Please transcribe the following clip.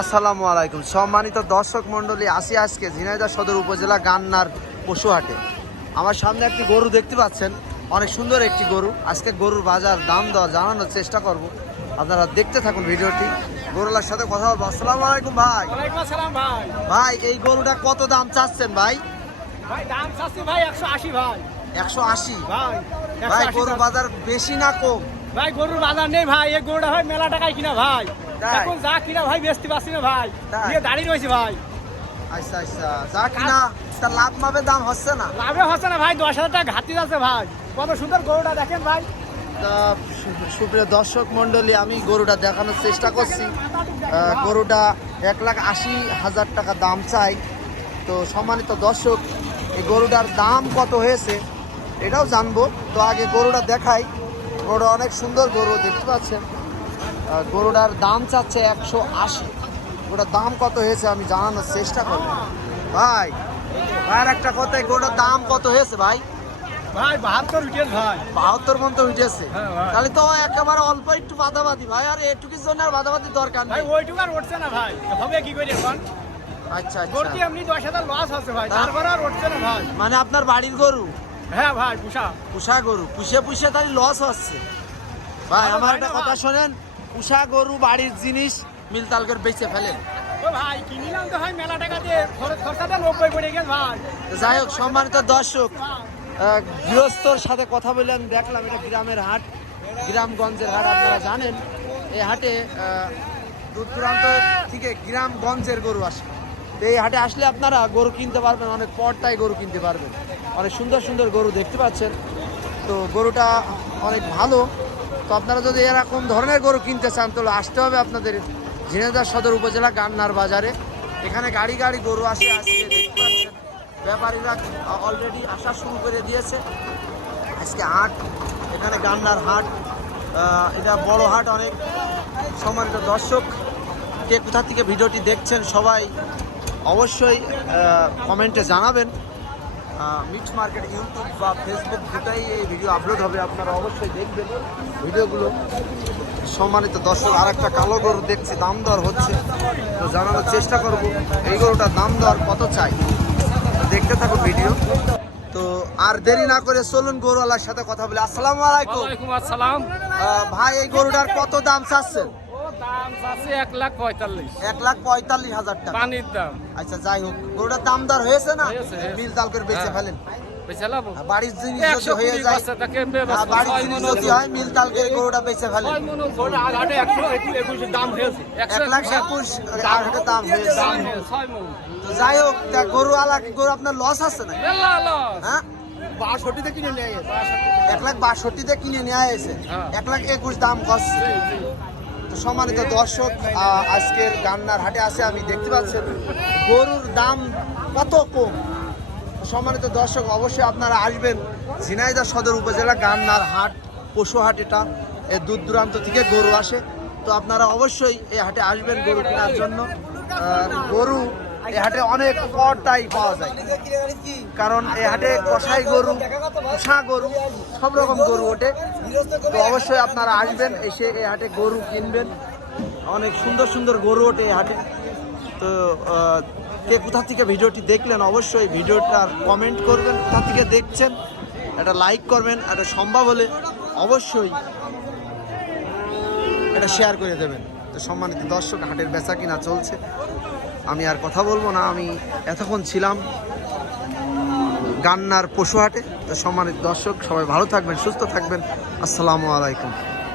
আসসালামু আলাইকুম সম্মানিত দর্শক মণ্ডলী, আসি আজকে ঝিনাইদহ সদর উপজেলা গান্নার পশুহাটে। আমার সামনে একটি গরু দেখতে পাচ্ছেন, অনেক সুন্দর একটি গরু। আজকে গরুর বাজার দাম দর জানানোর চেষ্টা করব, আপনারা দেখতে থাকুন ভিডিওটি। গরুলার সাথে কথা বলবো। আসসালামু আলাইকুম ভাই। ওয়ালাইকুম আসসালাম ভাই। ভাই এই গরুটা কত দাম চাচ্ছেন ভাই? ভাই দাম চাচ্ছি ভাই 180 ভাই। 180 ভাই ভাই 180 গরুর বাজার বেশি না কম? ভাই গরুর বাজার নেই ভাই, এই গরুটা ভাই মেলা টাকায় কিনা ভাই। তাই? এখন যা কিনা ভাই বেচতে পারছি না ভাই, তাই? দিয়ে দাঁড়িয়ে রয়েছে ভাই। আচ্ছা আচ্ছা, যা কিনা তার লাভ মাপে দাম হচ্ছে না। লাভে হচ্ছে না ভাই, 10,000 টাকা ঘাটতি যাচ্ছে ভাই। কত সুন্দর গরুটা দেখেন ভাই। তা সুপ্রিয় দর্শক মণ্ডলী, আমি গরুটা দেখানোর চেষ্টা করছি। গরুটা 1,80,000 টাকা দাম চাই। তো সম্মানিত দর্শক, এই গরুটার দাম কত হয়েছে এটাও জানবো। তো আগে গরুটা দেখাই। গরুটা অনেক সুন্দর গরু দেখতে পাচ্ছেন। গরুটার দাম চাচ্ছে 180। গরুটার দাম কত হয়েছে আমি জানানোর চেষ্টা করবো। ভাই ভাইয়ের একটা কথায়, গরুটার দাম কত হয়েছে ভাই? ভাই 72 উঠেন ভাই। 72 মন তো উঠেছে। হ্যাঁ ভাই। তাহলে তো একেবারে অল্প একটু বাদাবাদি ভাই, আর এটুকুর জন্য আর বাদাবাদি দরকার ভাই নেই। ওইটুকু আর উঠছে না ভাই, হবে কি করে এখন? আচ্ছা গরুটি আচ্ছা, এমনি 10,000 লস আছে ভাই, তা? তারপরে আর উঠছে না ভাই। মানে আপনার বাড়ির গরু? হ্যাঁ ভাই পুষা। পুষা গরু পুষে পুষে তাহলে লস হচ্ছে ভাই। ভালো আমার হয় একটা না কথা ভাই। শোনেন, পুষা গরু বাড়ির জিনিস মিলতালকের বেঁচে ফেলেন। ও ভাই কিনিলাম তো ভাই মেলা টাকা দিয়ে, খরচাটা 90 পড়ে গেছে ভাই। তো যাই হোক সম্মানিত দর্শক, গৃহস্থর সাথে কথা বলে আমি দেখলাম এটা গ্রামের হাট, গ্রামগঞ্জের হাট। আপনারা জানেন এই হাটে দূর দূরান্ত থেকে গ্রামগঞ্জের গরু আসে। তো এই হাটে আসলে আপনারা গরু কিনতে পারবেন, অনেক পর্দায় গরু কিনতে পারবেন। অনেক সুন্দর সুন্দর গরু দেখতে পাচ্ছেন। তো গরুটা অনেক ভালো। তো আপনারা যদি এরকম ধরনের গরু কিনতে চান তাহলে আসতে হবে আপনাদের ঝিনাইদহ সদর উপজেলা গান্নার বাজারে। এখানে গাড়ি গাড়ি গরু আসে। আজকে দেখতে পাচ্ছেন ব্যাপারীরা অলরেডি আসা শুরু করে দিয়েছে। আজকে হাট, এখানে গান্নার হাট, এটা বড় হাট অনেক। সম্মানিত দর্শক, কে কোথা থেকে ভিডিওটি দেখছেন সবাই অবশ্যই কমেন্টে জানাবেন। মিক্স মার্কেট ইউটিউব বা ফেসবুক দুটাই এই ভিডিও আপলোড হবে, আপনারা অবশ্যই দেখবেন ভিডিওগুলো। সম্মানিত দর্শক, আর একটা কালো গরু দেখছি, দাম দর হচ্ছে, তো জানানোর চেষ্টা করব এই গরুটার দাম দর কত চাই। দেখতে থাকুন ভিডিও। তো আর দেরি না করে চলুন গরুওয়ালার সাথে কথা বলি। আসসালামু আলাইকুম। ওয়ালাইকুম আসসালাম। ভাই এই গরুটার কত দাম চাচ্ছেন? ও দাম আছে 1,45,000। 1,45,000 টাকা। পানির দাম আচ্ছা যাই হোক, গরুটার দাম দর হয়েছে না? হয়েছে। মিল তাল করে বেঁচে হ্যাঁ। ফেলেন। বেচালাবো বাড়ির জিনিস যদি হয়ে 120 যায়, বস্তা তাকে বেচবো। বাড়ির জিনিস যদি হয় মিল তাল করে গরুটা বেঁচে ফেলেন। 121 দাম হয়েছে। 1,21,000 আড়াটে দাম হয়েছে। দাম হয়েছে 6 মণ। তো যাই হোক, তা গরু আলা গরু আপনার লস আছে না? বেলা লস। হ্যাঁ, 62 কিনে নিয়ে গেছে। 1,62,000 কিনে নিয়ে এসে হ্যাঁ। 1,21,000 দাম করছে। তো সম্মানিত দর্শক, আজকের গান্নার হাটে আসে আমি দেখতে পাচ্ছেন গরুর দাম কত কম। সম্মানিত দর্শক, অবশ্যই আপনারা আসবেন ঝিনাইদহ সদর উপজেলা গান্নার হাট, পশু হাট। এটা এর দূর দূরান্ত থেকে গরু আসে। তো আপনারা অবশ্যই এই হাটে আসবেন গরু কেনার জন্য। গরু এই হাটে অনেক পর্দাই পাওয়া যায়, কারণ এই হাটে কসাই গরু, পোষা গরু, সব রকম গরু ওঠে। তো অবশ্যই আপনারা আসবেন, এসে এই হাটে গরু কিনবেন। অনেক সুন্দর সুন্দর গরু ওঠে এই হাটে। তো কে কোথা থেকে ভিডিওটি দেখলেন অবশ্যই ভিডিওটার কমেন্ট করবেন, কোথা থেকে দেখছেন এটা লাইক করবেন, এটা সম্ভব হলে অবশ্যই এটা শেয়ার করে দেবেন। তো সম্মানিত দর্শক, হাটের বেচা কিনা চলছে, আমি আর কথা বলবো না। আমি এতক্ষণ ছিলাম গান্নার পশু হাটে। তো সম্মানিত দর্শক, সবাই ভালো থাকবেন, সুস্থ থাকবেন। আসসালামু আলাইকুম।